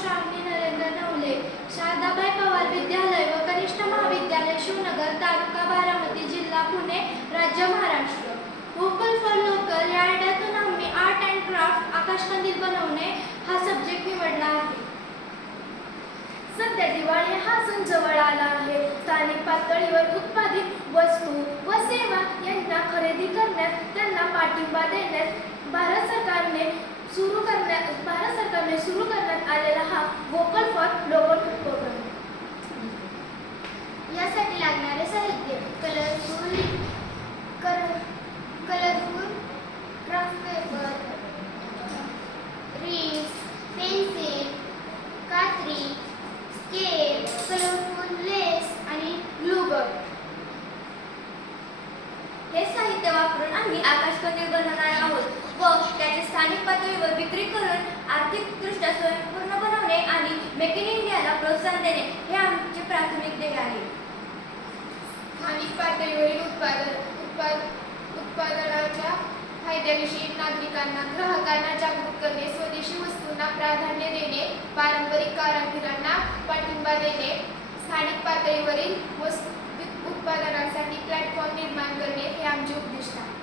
श्रावणी नरेंद्र नवले, शारदाबाई पवार विद्यालय व कनिष्ठ महाविद्यालय शिवनगर, तालुका बारामती, जिल्हा पुणे, राज्य महाराष्ट्र. व्होकल फॉर लोकल या आयडियातून आम्ही आर्ट अँड क्राफ्ट आकाशकंदील बनवणे हा सब्जेक्ट निवडला आहे. सध्या दिवाळी हा सण जवळ आला आहे. स्थानिक पातळीवर उत्पादित वस्तू व सेवा यांना खरेदी करण्यात, त्यांना पाठिंबा देण्यात भारत सरकारने सुरू करण्यात आलेला हा व्होकल फॉर लोकल उपक्रम. यासाठी लागणारे साहित्य colourful craft paper, reels, pencil, कात्री, स्केल, कलरफुल लेस आणि ग्लू गन. हे साहित्य वापरून आम्ही आकाशकंदील बनवणार आहोत व त्याची स्थानिक पातळीवर विक्री करून आर्थिकदृष्ट्या स्वयंपूर्ण बनवणे आणि मेक इन इंडियाला प्रोत्साहन देणे हे आमचे प्राथमिक ध्येय आहे. स्थानिक पातळीवरील उत्पादनाच्या फायद्याविषयी नागरिकांना, ग्राहकांना जागरूक करणे, स्वदेशी वस्तूंना प्राधान्य देणे, पारंपरिक कारागिरांना पाठिंबा देणे, स्थानिक पातळीवरील उत्पादनांसाठी प्लॅटफॉर्म निर्माण करणे हे आमचे उद्दिष्ट आहे.